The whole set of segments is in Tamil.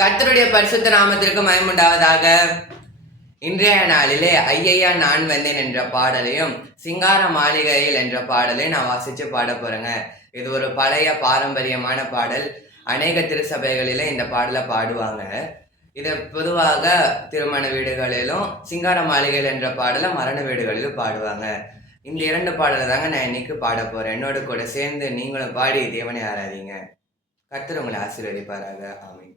கர்த்தருடைய பரிசுத்த நாமத்திற்கு மயமுண்டாவதாக. இன்றைய நாளிலே ஐயையா நான் வந்தேன் என்ற பாடலையும் சிங்கார மாளிகையில் என்ற பாடலையும் நான் வாசிச்சு பாட போறேங்க. இது ஒரு பழைய பாரம்பரியமான பாடல். அநேக திருச்சபைகளிலே இந்த பாடலை பாடுவாங்க. இதை பொதுவாக திருமண வீடுகளிலும் சிங்கார மாளிகையில் என்ற பாடலை மரண வீடுகளிலும் பாடுவாங்க. இந்த இரண்டு பாடலை தாங்க நான் இன்னைக்கு பாட போறேன். என்னோட கூட சேர்ந்து நீங்களும் பாடி தேவனை ஆராதிங்க. கர்த்தர் உங்களை ஆசீர்வதிப்பாராக. ஆமீன்.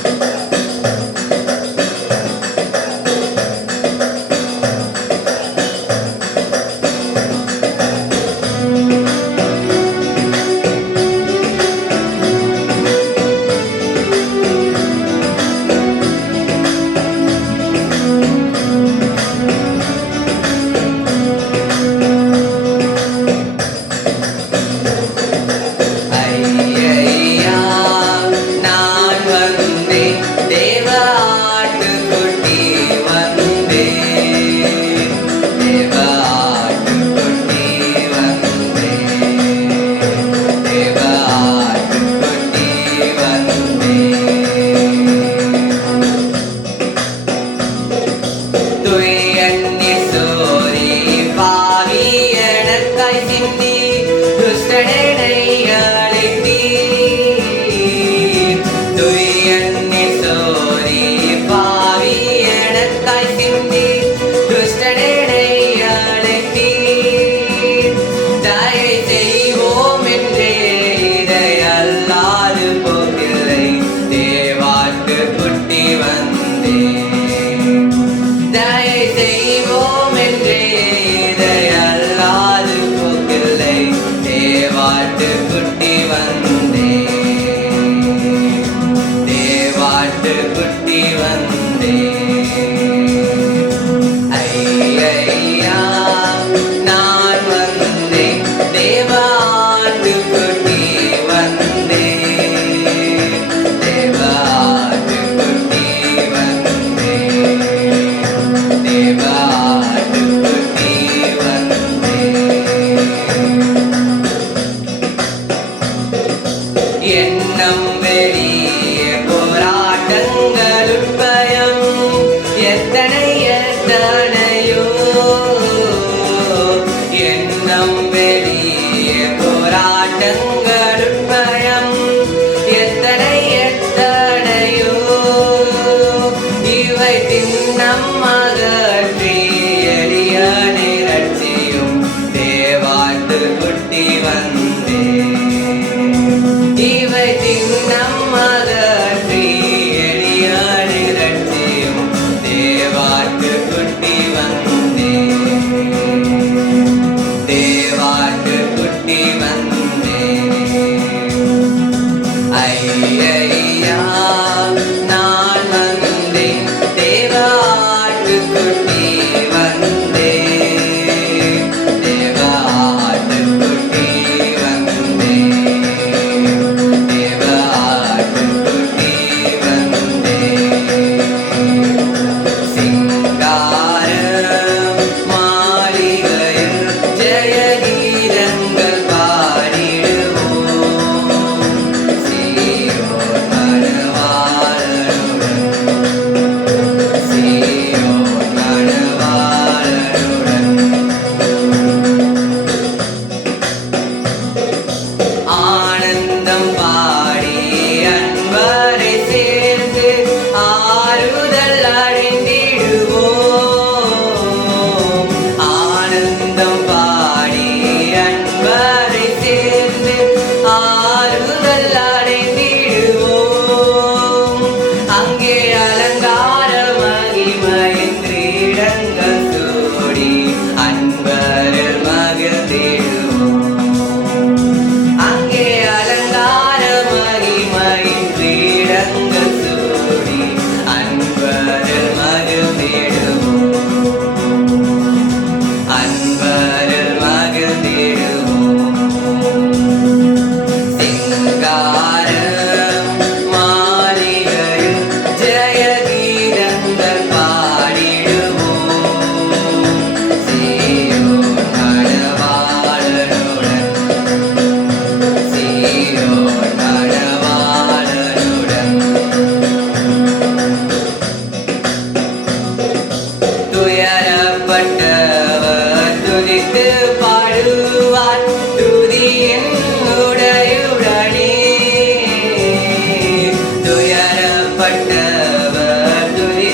life in me.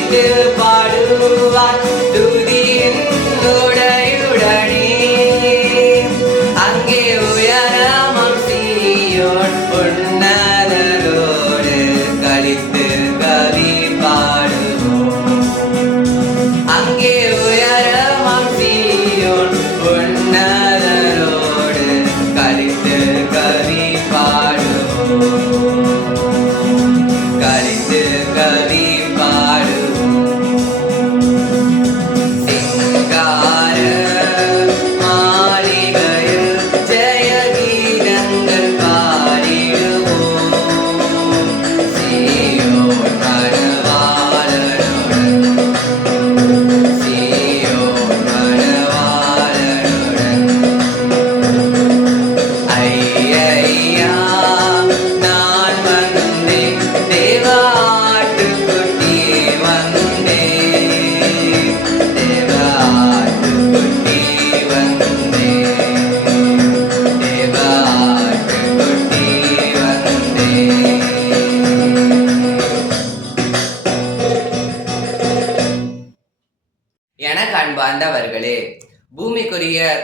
புகழ்ந்து பாடுவார். துதி என்னுடையுடனே அங்கே உயரமம் சீயோன் பொன்னதோடு கழித்து கவி பாடுவோம். அங்கே உயரமம் சீயோன் பொன்னதோடு கழித்து கவி பாடுவோம். கழித்து கவி 나의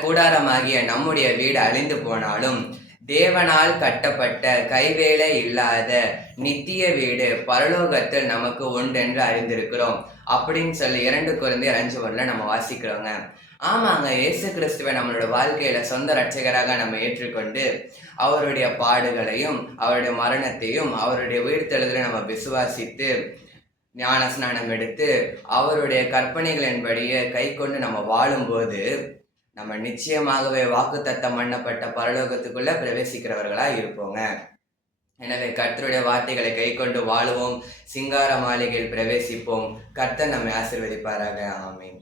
கூடாரமாகிய நம்முடைய வீடு அழிந்து போனாலும் தேவனால் கட்டப்பட்ட கைவேலை இல்லாத நித்திய வீடு பரலோகத்தில் நமக்கு உண்டென்று அறிந்திருக்கிறோம். அப்படின்னு சொல்லி இரண்டு குழந்தை அஞ்சு வரல நம்ம வாசிக்கிறோங்க. ஆமாங்க இயேசு கிறிஸ்துவை நம்மளோட வாழ்க்கையில சொந்த ரட்சகராக நம்ம ஏற்றுக்கொண்டு அவருடைய பாடுகளையும் அவருடைய மரணத்தையும் அவருடைய உயிர்த்தெழுதலை நம்ம விசுவாசித்து ஞான ஸ்நானம் எடுத்து அவருடைய கற்பனைகளின்படியே கை கொண்டு நம்ம வாழும்போது நம்ம நிச்சயமாகவே வாக்குத்தத்தம் பண்ணப்பட்ட பரலோகத்துக்குள்ள பிரவேசிக்கிறவர்களா இருப்போங்க. எனவே கர்த்தருடைய வார்த்தைகளை கை கொண்டு வாழுவோம். சிங்கார மாளிகையில் பிரவேசிப்போம். கர்த்தர் நம்மை ஆசீர்வதிப்பாராக. ஆமீன்.